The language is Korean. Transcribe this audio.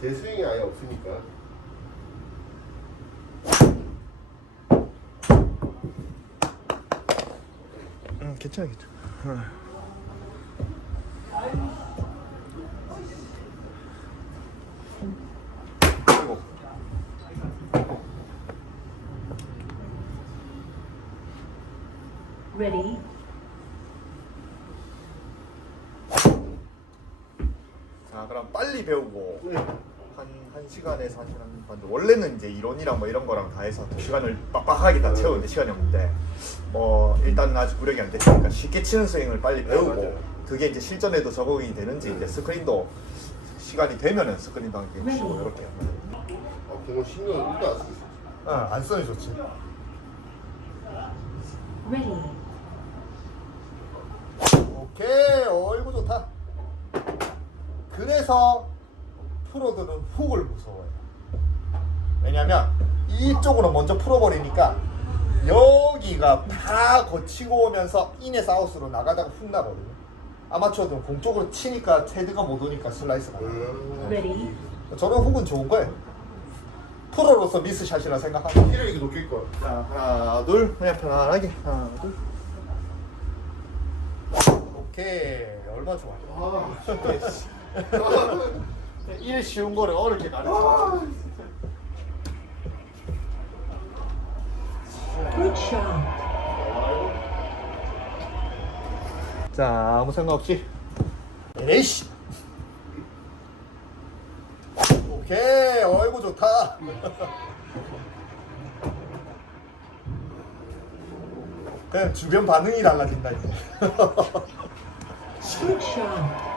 제 스윙이 아예 없으니까. 응 괜찮아 괜찮아 Ready. 자 그럼 빨리 배우고 네. 한, 한 시간에서 한 시간 반. 원래는 이제 이론이랑 뭐 이런 거랑 다 해서 두 시간을 빡빡하게 다 채우는데 시간이 없는데 뭐 일단 아직 구력이 안 됐으니까 쉽게 치는 스윙을 빨리 배우고 맞아요. 그게 이제 실전에도 적응이 되는지 이제 스크린도 시간이 되면은 스크린도 한개 치고 이렇게 아, 공을 신경을 1도 안 있어. 어안 써니 좋지. 오케이 어이구 좋다 그래서 프로들은 훅을 무서워해요. 왜냐면 이쪽으로 먼저 풀어버리니까 여기가 다 거치고 오면서 인에서 아웃으로 나가다가 훅 나거든요 아마추어들은 공 쪽으로 치니까 헤드가 못 오니까 슬라이스가 나요. 음. Ready. 저런 훅은 좋은 거예요. 프로로서 미스샷이라 생각하고 이렇게 높일 거. 자 하나 둘. 그냥 편안하게. 하나 둘. 오케이. 얼마 좋아요? 아, 일 쉬운 거를 어렵게 가르쳐. Shot. 자, 아무 생각 없이. 에이씨. 오케이, 어이구 좋다. 그냥 주변 반응이 달라진다 이제. Shot.